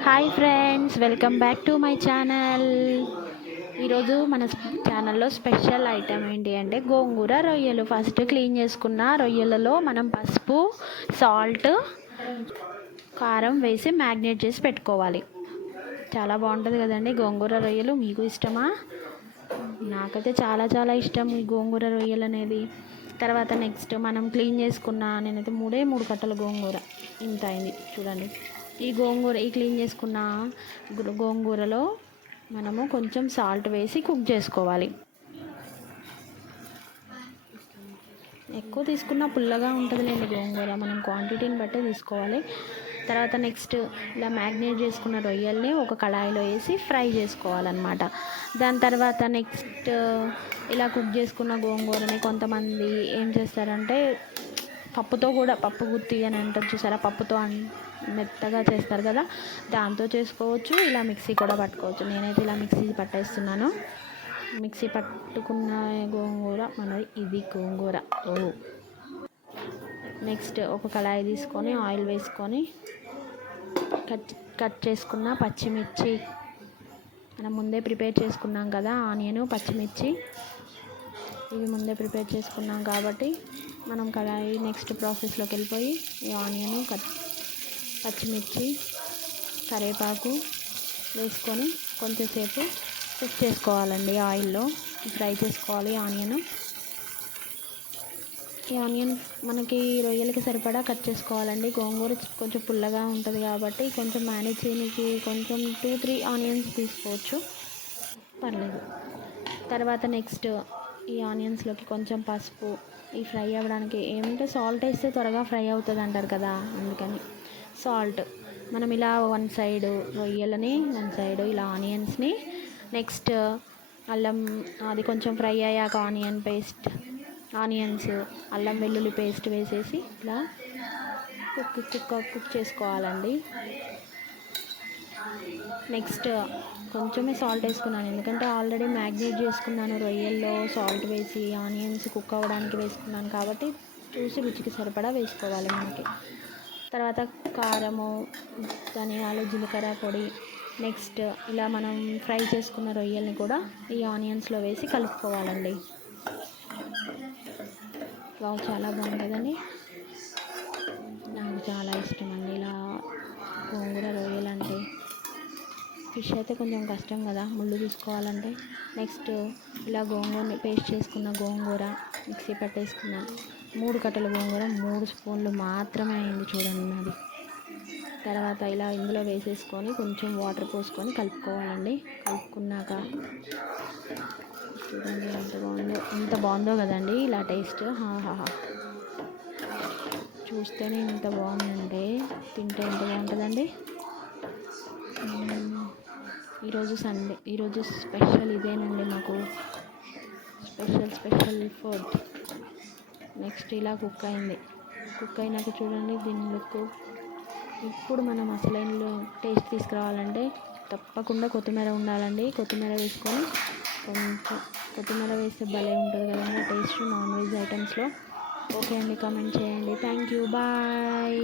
Hi friends, welcome back to my channel. ఈరోజు మన ఛానల్లో స్పెషల్ ఐటెం ఏంటి అంటే గోంగూర రొయ్యలు. ఫస్ట్ క్లీన్ చేసుకున్న రొయ్యలలో మనం పసుపు, సాల్ట్, కారం వేసి మ్యాగ్నేట్ చేసి పెట్టుకోవాలి. చాలా బాగుంటుంది కదండి గోంగూర రొయ్యలు. మీకు ఇష్టమా? నాకైతే చాలా చాలా ఇష్టం ఈ గోంగూర రొయ్యలు అనేది. తర్వాత నెక్స్ట్ మనం క్లీన్ చేసుకున్న, నేనైతే మూడు కట్టల గోంగూర ఇంత అయింది చూడండి. ఈ క్లీన్ చేసుకున్న గోంగూరలో మనము కొంచెం సాల్ట్ వేసి కుక్ చేసుకోవాలి. ఎక్కువ తీసుకున్న పుల్లగా ఉంటుందిలేండి గోంగూర, మనం క్వాంటిటీని బట్టి తీసుకోవాలి. తర్వాత నెక్స్ట్ ఇలా మ్యాగ్నేట్ చేసుకున్న రొయ్యల్ని ఒక కళాయిలో వేసి ఫ్రై చేసుకోవాలన్నమాట. దాని తర్వాత నెక్స్ట్ ఇలా కుక్ చేసుకున్న గోంగూరని కొంతమంది ఏం చేస్తారంటే పప్పుతో కూడా, పప్పు గుత్తి అని అంటారు చూసారా, పప్పుతో మెత్తగా చేస్తారు కదా, దాంతో చేసుకోవచ్చు. ఇలా మిక్సీ కూడా పట్టుకోవచ్చు. నేనైతే ఇలా మిక్సీ పట్టేస్తున్నాను. మిక్సీ పట్టుకున్న గోంగూర మనది ఇది గోంగూర. నెక్స్ట్ ఒక కళాయి తీసుకొని ఆయిల్ వేసుకొని కట్ చేసుకున్న పచ్చిమిర్చి, మనం ముందే ప్రిపేర్ చేసుకున్నాం కదా, ఆనియన్, పచ్చిమిర్చి ఇవి ముందే ప్రిపేర్ చేసుకున్నాం కాబట్టి మనం కళాయి నెక్స్ట్ ప్రాసెస్లోకి వెళ్ళిపోయి ఈ ఆనియన్, పచ్చిమిర్చి, కరివేపాకు వేసుకొని కొంచెంసేపు కుక్ చేసుకోవాలండి. ఆయిల్లో ఫ్రై చేసుకోవాలి ఈ ఆనియన్ మనకి రొయ్యలకి సరిపడా కట్ చేసుకోవాలండి. గోంగూర కొంచెం పుల్లగా ఉంటుంది కాబట్టి కొంచెం మేనేజ్ చేయడానికి కొంచెం 2-3 ఆనియన్స్ తీసుకోవచ్చు, పర్లేదు. తర్వాత నెక్స్ట్ ఈ ఆనియన్స్లోకి కొంచెం పసుపు, ఈ ఫ్రై అవ్వడానికి ఏమంటే సాల్ట్ వేస్తే త్వరగా ఫ్రై అవుతుంది అంటారు కదా, అందుకని సాల్ట్. మనం ఇలా వన్ సైడ్ రొయ్యలని, వన్ సైడ్ ఇలా ఆనియన్స్ని, నెక్స్ట్ అల్లం అది కొంచెం ఫ్రై అయ్యాక ఆనియన్స్, అల్లం వెల్లుల్లి పేస్ట్ వేసేసి ఇలా కుక్ చేసుకోవాలండి. నెక్స్ట్ కొంచెమే సాల్ట్ వేసుకున్నాను, ఎందుకంటే ఆల్రెడీ మ్యాగ్నేట్ చేసుకున్నాను రొయ్యల్లో, సాల్ట్ వేసి ఆనియన్స్ కుక్ అవ్వడానికి వేసుకున్నాను కాబట్టి చూసి రుచికి సరిపడా వేసుకోవాలి మనకి. తర్వాత కారము, ధనియాలు, జీలకర్ర పొడి, నెక్స్ట్ ఇలా మనం ఫ్రై చేసుకున్న రొయ్యల్ని కూడా ఈ ఆనియన్స్లో వేసి కలుపుకోవాలండి. చాలా బాగుంటుందండి, నాకు చాలా ఇష్టం అండి ఇలా గోంగూర రొయ్యలు అంటే. ఫిష్ అయితే కొంచెం కష్టం కదా ముళ్ళు తీసుకోవాలంటే. నెక్స్ట్ ఇలా గోంగూరని పేస్ట్ చేసుకున్న గోంగూర మిక్సీ పట్టేసుకున్న 3 కట్టల గోంగూర 3 స్పూన్లు మాత్రమే అయింది చూడండి నాది. తర్వాత ఇలా ఇందులో వేసేసుకొని కొంచెం వాటర్ పోసుకొని కలుపుకోవాలండి. కలుపుకున్నాక చూడండి ఎంత బాగుందో కదండి ఇలా టేస్ట్. చూస్తేనే ఇంత బాగుందంటే తింటే ఎంత బాగుంటుందండి. ఈరోజు సండే, ఈరోజు స్పెషల్ ఇదేనండి మాకు, స్పెషల్ ఫుడ్. నెక్స్ట్ ఇలా కుక్ అయినాక చూడండి దీని లుక్. ఇప్పుడు మనం అసలైన టేస్ట్ తీసుకురావాలంటే తప్పకుండా కొత్తిమీర ఉండాలండి. కొత్తిమీర వేసుకొని కొంచెం కొత్తిమీర వేస్తే భలే ఉంటుంది కదండి టేస్ట్ నాన్ వెజ్ ఐటమ్స్లో. ఓకే అండి, కామెంట్ చేయండి. Thank you, bye.